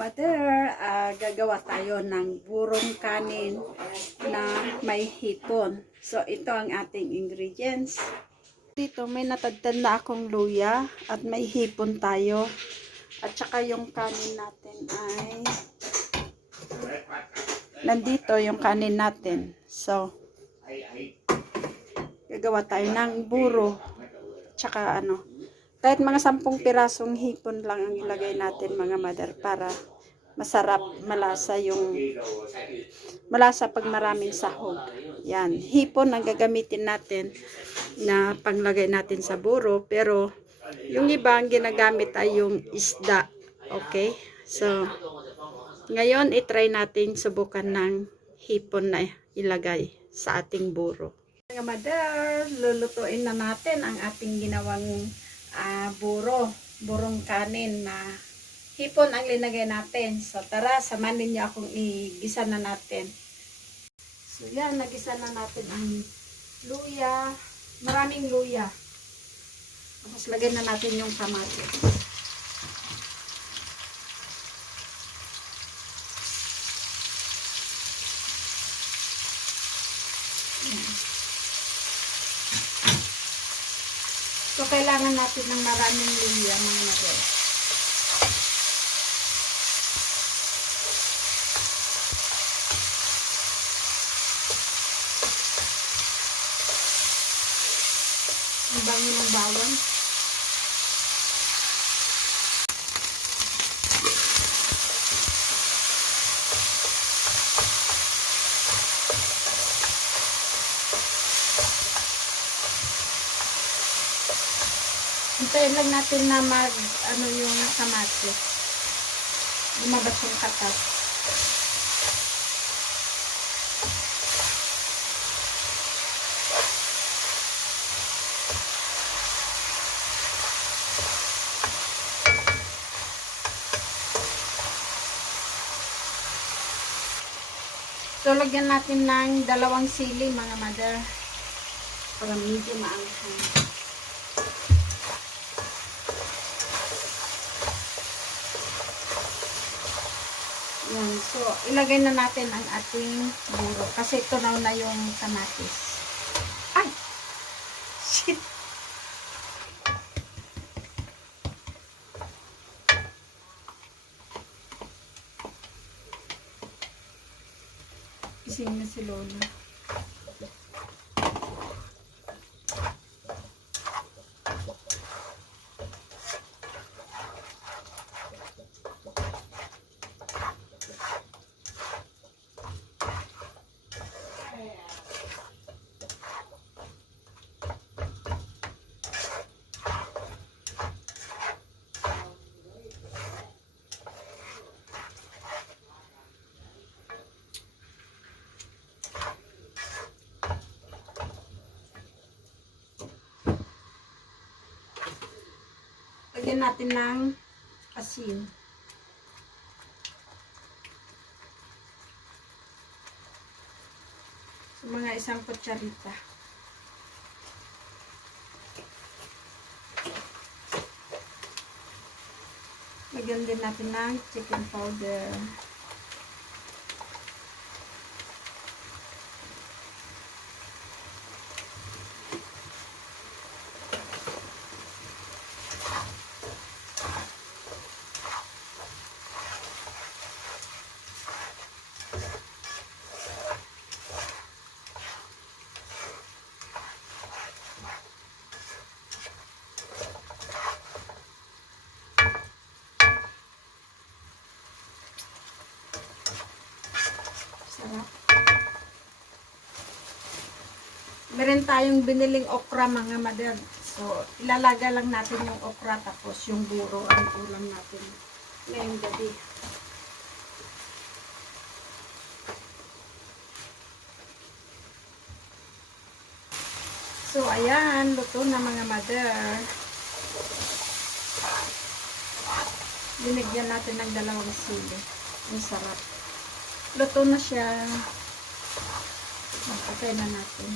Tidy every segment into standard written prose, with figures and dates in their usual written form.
mother, gagawa tayo ng burong kanin na may hipon. So, ito ang ating ingredients. Dito, may natagdan na akong luya at may hipon tayo. At saka yung kanin natin ay nandito yung kanin natin. So, gagawa tayo ng buro. Tsaka kahit mga 10 pirasong hipon lang ang ilagay natin mga mother para masarap, malasa pag maraming sahog. Yan, hipon ang gagamitin natin na panglagay natin sa buro, pero yung iba ang ginagamit ay yung isda. Okay? So, ngayon itry natin subukan ng hipon na ilagay sa ating buro. Mga mother, lulutuin na natin ang ating ginawang burong kanin na hipon ang linagay natin. So tara, samahan niyo akong igisa na natin. So yan, nagisa na natin ang luya, maraming luya. Tapos lagyan na natin yung kamatis. So, kailangan natin ng maraming luya, mga mother. Ang bango ng bawang. Hintayin lang natin na yung kamatis. Lumabas yung katas. So, lagyan natin ng 2 sili, mga mother. Para medyo maanghang. Yan. So, ilagay na natin ang ating buro. Kasi tunaw na yung kamatis. Ay! Shit! Gising na si Lola. Lagyan natin ng asin. So, mga 1 kutsarita. Lagyan din natin ng chicken powder. Sarap. Meron tayong biniling okra, mga mother. So, ilalaga lang natin yung okra tapos yung buro ang ulam natin ngayong gabi. So, ayan, luto na, mga mother. Binigyan natin ng 2 sili. Ang sarap. Luto na siya. Magpatay na natin.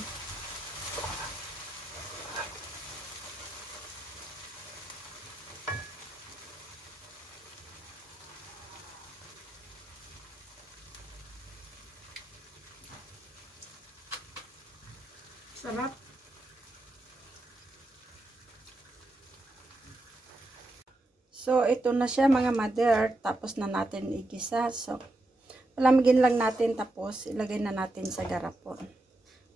Sarap. So, ito na siya mga mother. Tapos na natin igisa. So, palamigin lang natin. Tapos, ilagay na natin sa garapon.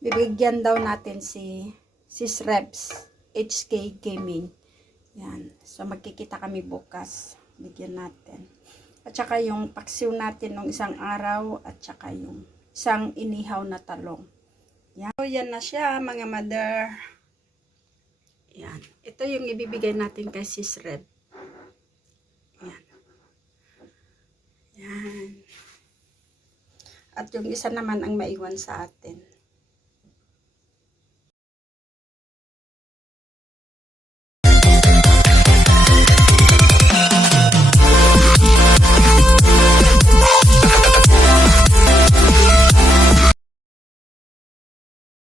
Bibigyan daw natin si Sis Rebs HK Gaming. Yan. So, magkikita kami bukas. Bigyan natin. At saka yung paksiw natin ng isang araw. At saka yung isang inihaw na talong. Yan. So, yan na siya mga mother. Yan. Ito yung ibibigay natin kay Sis Reb. Yan. Yan. At yung isa naman ang maiwan sa atin.